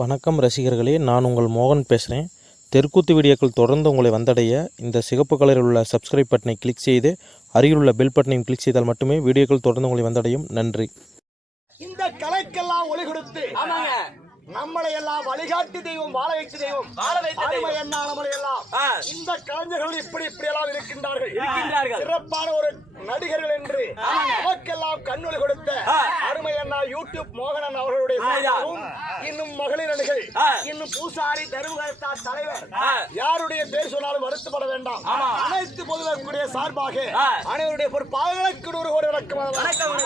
வணக்கம் ரசிகர்களே, நான் உங்கள் மோகன் பேசுகிறேன். தெருக்கூத்து வீடியோக்கள் தொடர்ந்து உங்களை வந்தடைய இந்த சிகப்பு கலரில் உள்ள சப்ஸ்கிரைப் பட்டனை கிளிக் செய்து அருகில் உள்ள பெல் பட்டனையும் கிளிக் செய்தால் மட்டுமே வீடியோக்கள் தொடர்ந்து உங்களை வந்தடையும். நன்றி. இந்த கலைக்கெல்லாம் ஒளி கொடுத்து நம்மளை எல்லாம் வழிகாட்டி தெய்வம், வாழ வைத்து தெய்வம், நம்மளை எல்லாம் இந்த கலைஞர்கள் இப்படி எல்லாம் இருக்கின்றார்கள். சிறப்பான ஒரு நடிகர்கள் என்று நமக்கெல்லாம் கண்ணொளி கொடுத்த அருமை அண்ணா யூடியூப் மோகனன் அவர்களுடைய இன்னும் மகளிர் அணிகள், இன்னும் பூசாரி தருமகர்த்தா தலைவர், யாருடைய பேர் சொன்னாலும் வருத்தப்பட வேண்டாம். அனைத்து பொதுமக்களுடைய சார்பாக அனைவருடைய ஒரு பாதங்களுக்கு 100 கோடி வணக்கம்.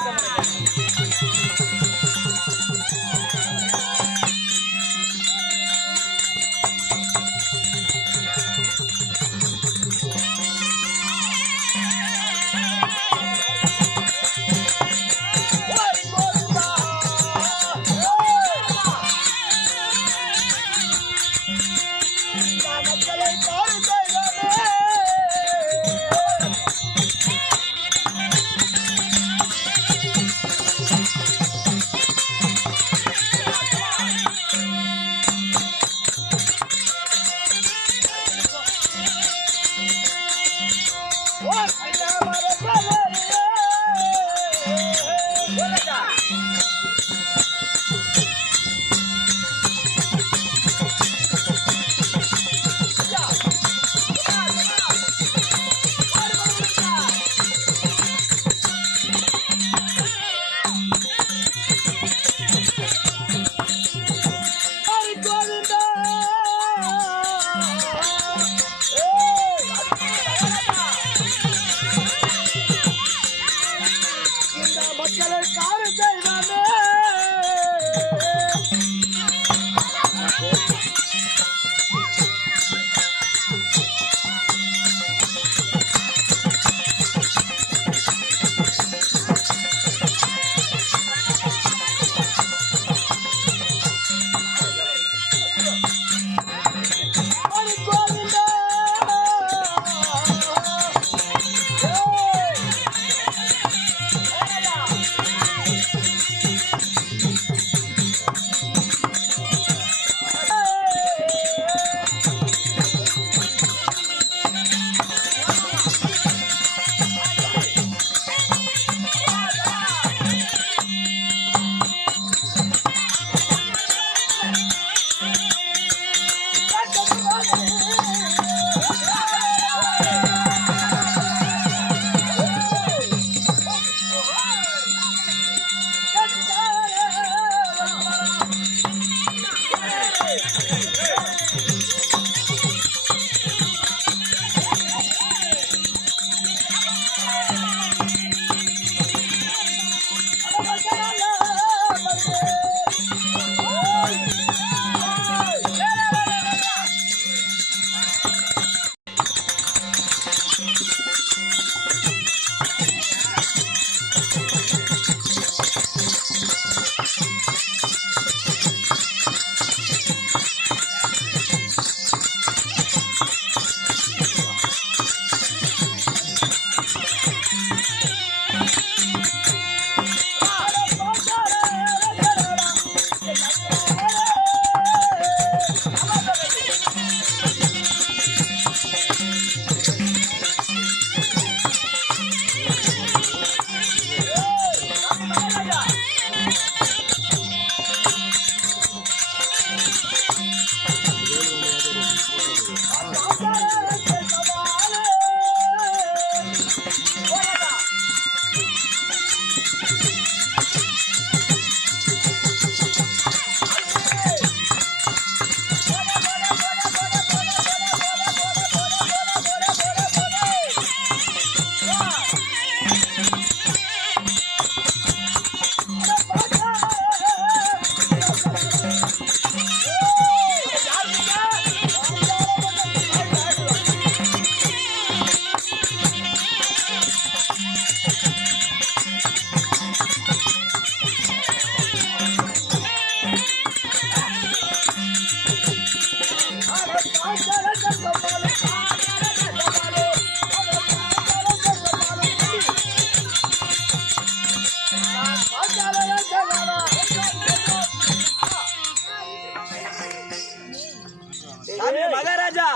மகாராஜா,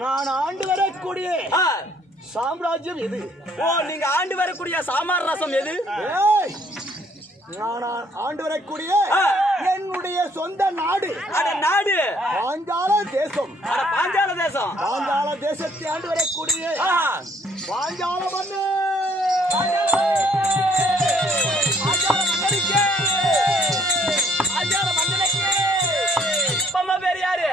நான் ஆண்டு வரக்கூடிய சாம்ராஜ்யம் எது? ஓ, நீங்க ஆண்டு வரக்கூடிய சாமார் ரசம் எது? ஏய், நான் ஆண்டு வரக்கூடிய என்னுடைய சொந்த நாடு நாடு பாஞ்சால தேசம். பாஞ்சால தேசம். பாஞ்சால தேசத்தை ஆண்டு வரக்கூடிய பாஞ்சால மண்ணு. பேர் யாரு?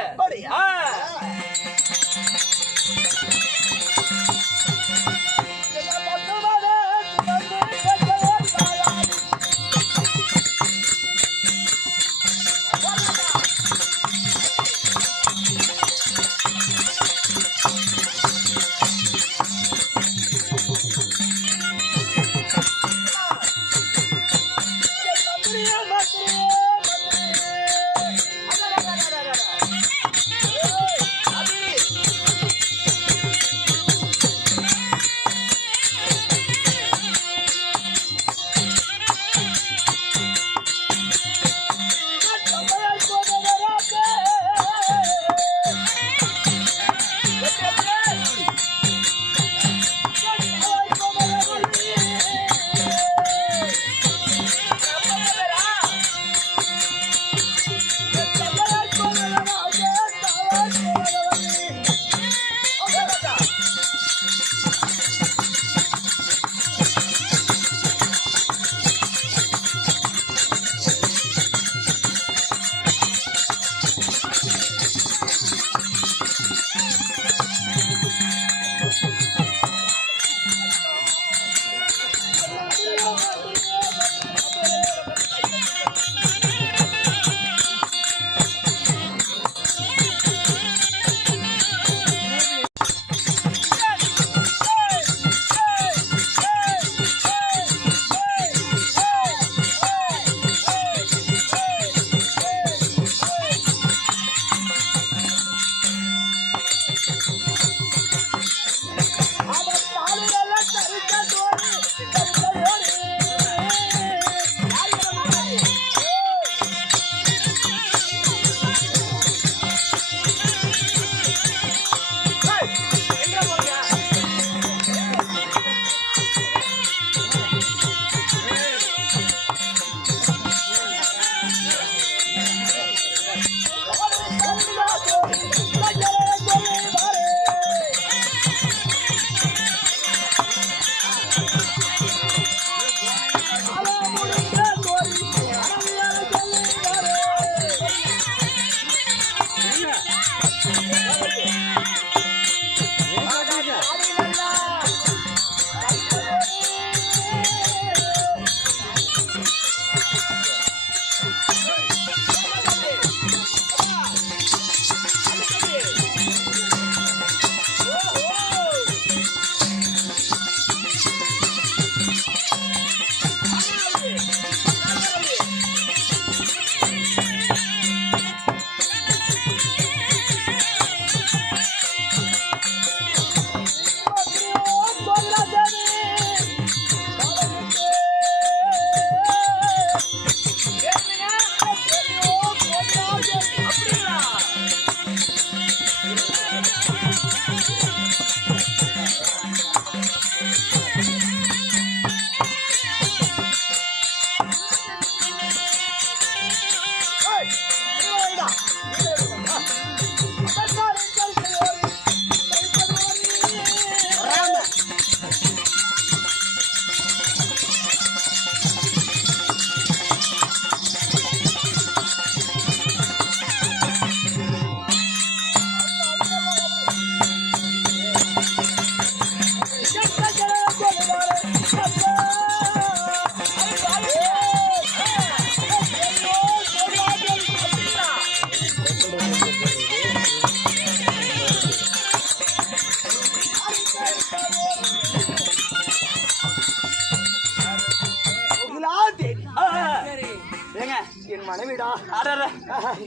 என் மனைவிடா.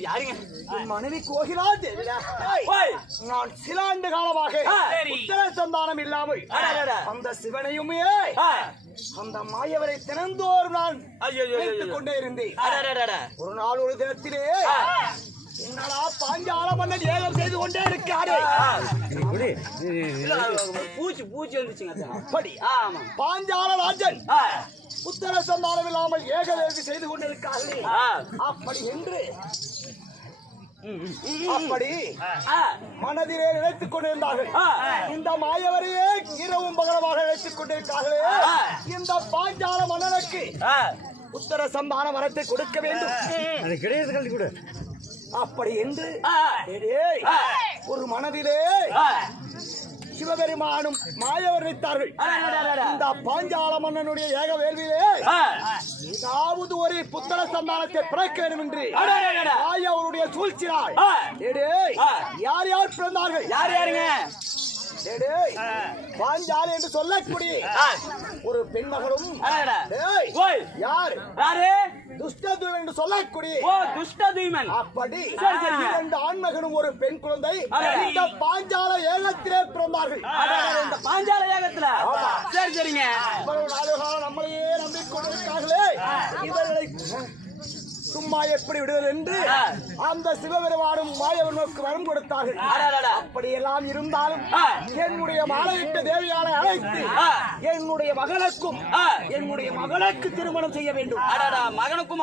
யாருங்க? என் மனைவி கோகிலா தேவிடா. நான் சில ஆண்டு காலமாக உத்தர சந்தானம் இல்லாமல் அந்த சிவனையுமே அந்த மாயவரை தினந்தோறும் நான் வைத்துக் கொண்டே இருந்தேன். ஒரு நாள் ஒரு தினத்திலே என்னடா பாஞ்சால மன்னன் ஏகம் செய்து கொண்டே இருக்காரு. இல்ல, பூச்சி வந்துச்சுங்க. அப்படி ஆமா. பாஞ்சால ராஜன் புத்திர சந்தானம் இல்லாமல் ஏகதேவி செய்து கொண்டிருக்காரு. அப்படி என்று அப்படி மனதிலே நினைத்துக் கொண்டிருந்தார்கள். இந்த மாயவரையே இரவும் பகலமாக நினைத்துக் கொண்டிருக்கார்களே. இந்த பாஞ்சால மன்னனுக்கு உத்தர சந்தான வரத்தை கொடுக்க வேண்டும். அது கிடையாது கூட. அப்படி என்று ஒரு மனதிலே சிவபெருமானும் மாயவர் நினைத்தார்கள். இந்த பாஞ்சால மன்னனுடைய ஏக வேள்வியிலே ஏதாவது ஒரு புத்தர சந்தானத்தை பிறக்க வேண்டும் என்று மாயவருடைய சூழ்ச்சினார். யார் யார் பிறந்தார்கள்? யாருங்க? பாஞ்சாலி என்று சொல்லக்கூடிய ஒரு பெண்மகளும் யார் துஷ்டதுமன் என்று சொல்லக்கூடிய அப்படி 2 ஆண்மகனும் ஒரு பெண் குழந்தை இந்த பாஞ்சால ஏகத்திலே பிறந்தார்கள். இந்த பாஞ்சால ஏகத்துல சரிங்க. நம்மளையே நம்பிக்கொண்டிருக்கார்களே, இவர்களை சும்மா எப்படி விடுவது என்று அந்த சிவபெருமானும் மாயவனுக்கு வரம் கொடுத்தார்கள். அப்படியெல்லாம் இருந்தாலும் என்னுடைய மாலையிட்ட தேவியான அழைத்து என்னுடைய மகளுக்கு திருமணம் செய்ய வேண்டும். மகனுக்கும்